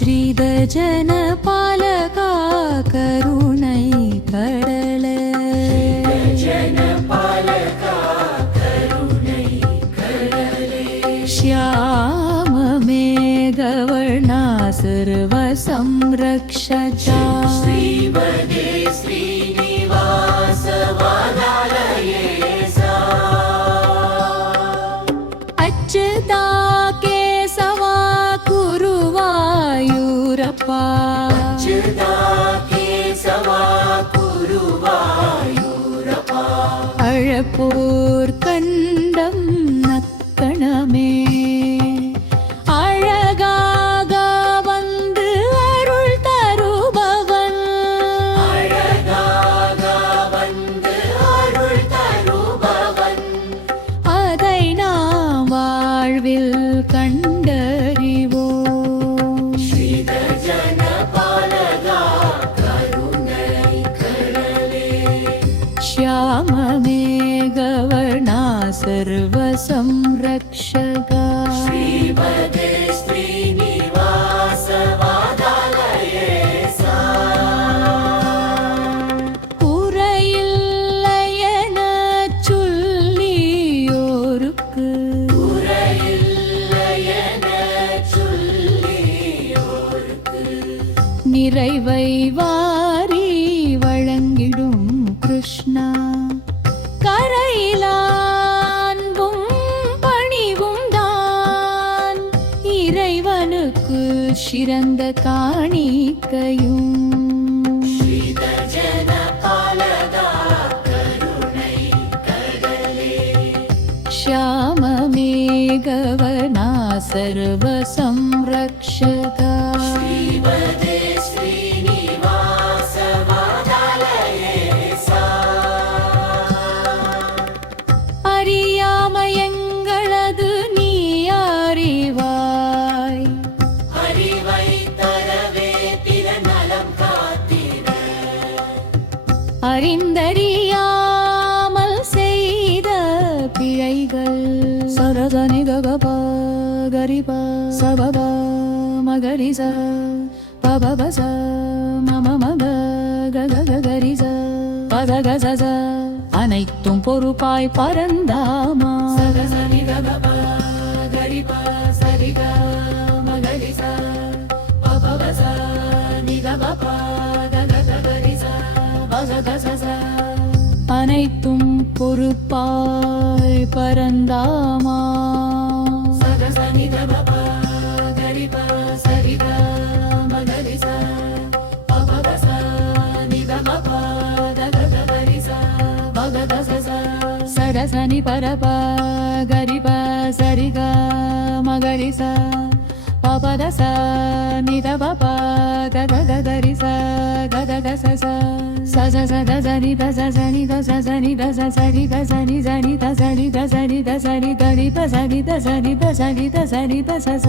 ஸ்ரீதஜன பாலகா கருணை கடல श्याम मेघवर्णा सर्व संरक्षता श्रीवदे श्रीनिवास वादालये सा अच्युता केशवा कुरुवायूरप्पा अच्युता केशवा कुरुवायूरप्पा अळपूर् कण्डं நக்கணமே அழகாக வந்து அருள் தருபவன் அழகாக வந்து அருள் தருபவன் அதை நாம் வாழ்வில் கண்டறிவோம் ஸ்ரீதஜன பாலகா கருணை கடலே श्याम मेघवर्णा सर्व संरक्षका श्रीवदे श्रीनिवास वादालये सा குறையில்லையென சொல்லியோருக்கு குறையில்லையென சொல்லியோருக்கு நிறைவை வாரி வழங்கிடும் கிருஷ்ணா கரையிலா அன்பும் பணிவும் தான் இறைவனுக்கு சிறந்த காணிக்கையும் श्रीदजन पालगा करुणै கடலே श्याम मेघवर्णा सर्व संरक्षका श्रीवदे श्रीनिवास वादालये सा அறியாமையங்களது நீ அறிவாய் அறிவை தரவே பிற நலம் காத்திட அறிந்தறியாமல் செய்த பிழைகள் சரதனி கபபா கரிபா சபபா மகரிச பபபச மம மக கககரிச பதகசச அனைத்தும் பொறுப்பாய் பரந்தாமா சகசனி கபபா கரிபா சரிகா மகரிச பபவச நிகபபா கககரிச பசகசச அனைத்தும் பொறுப்பாய் பரந்தாமா சகசனி கபபா கரிபா சரிகா மகரிச பபவச நிகபபா கககரிச பககசச சரசனி பரபா கரிபா சரிகா மகரிச பபதச நிதபபா கககரிச கககசச சசச தசனி தசனி தசனி தசனி தசனி சனி தசனி தசனி தசனி தனி தசனி தசனி தசனி தசனி தசச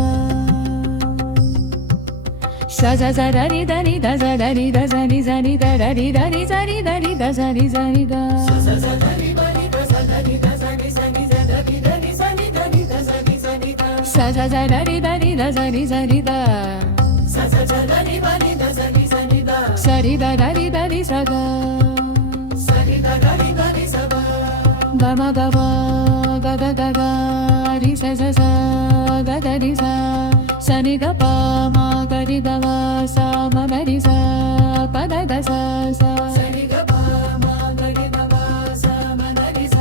சசசரி தனி தசரி தசனி சனி தரி தரி சரி தரி தசரி சனி த சசதரி பரி தசதரி தசனி சனி சதரி தரி சனி தரி தசனி சனி த சசசரி தரி தசரி சரி த சசதரி பரி தசனி சனி த சரி தரி தரி சக சரி தரி தரி சப கம கம கக கக ரி ச ச ச கரி ச சனி க ப ம கரி த வ ச ம கரி ச பத க ச ச சரி க ப ம கரி த வ ச ம கரி ச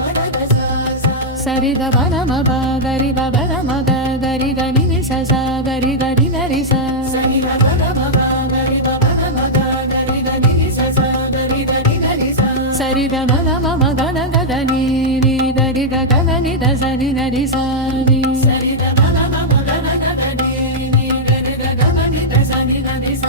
பத க ச ச சரி த ப ம ப கரி த ப ம க கரி க நி ச ச கரி க ரி நரி ச சனி க ப ம ப கரி த ப ம க கரி க நி ச ச கரி க நி நரி ச சரி த ம ம க த க நி ரி த ரி க க நி த ச நி நரி ச ரி சரி த ம ம க த க நி ரி க ரி க க நி த ச நி நரி ச